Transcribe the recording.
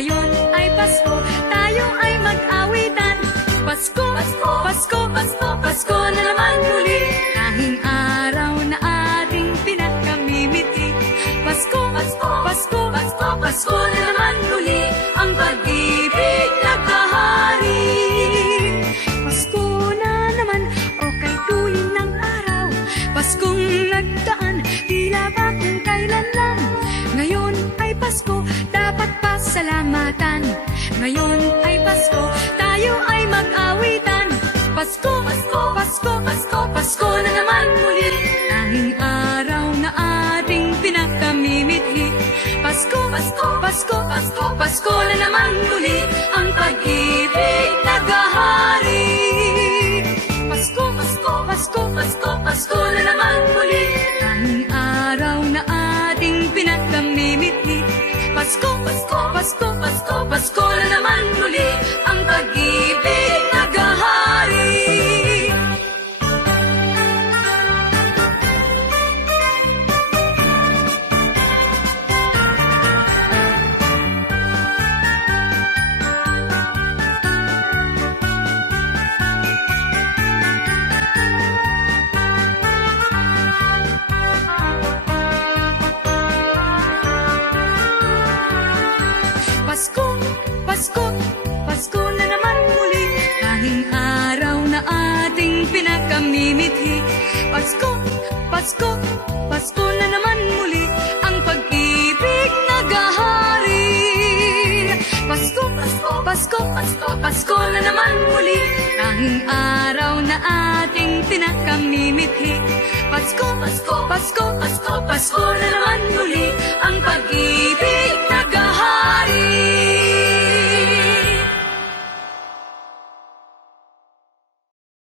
Ngayon ay Pasko, tayo ay mag-awitan. Pasko, Pasko, Pasko, Pasko, Pasko na naman muli. Tanging araw na ating pinakamimiti. Pasko, Pasko, Pasko, Pasko, Pasko na naman muli. Ang pag-ibig naghahari. Pasko na naman, o kay tuwing ng araw. Paskong nagdaan, tila ba kung kailan lang. Ngayon ay Pasko, dapat pasalamatan. Ngayon ay Pasko, tayo ay mag-awitan. Pasko, Pasko, Pasko, Pasko, Pasko na naman muli. Tanging araw na ating pinakamimithi. Pasko, Pasko, Pasko, Pasko, Pasko na naman muli. Ang pag-ibig naghahari. Pasko, Pasko, Pasko, Pasko, Pasko na naman muli. Tanging araw na ating pinakamimithi. Pasko, Pasko, Pasko, Pasko, Pasko na naman muli. Ang pag-ibig naghahari. Pasko, Pasko, Pasko na naman muli. Tanging araw na ating pinakamimithi. Pasko, Pasko, Pasko na naman muli. Ang pag-ibig naghahari. Pasko, Pasko, Pasko, Pasko, Pasko na naman muli. Tanging araw na ating pinakamimithi. Pasko, Pasko, Pasko, Pasko, Pasko na naman muli. Ang pag-ibig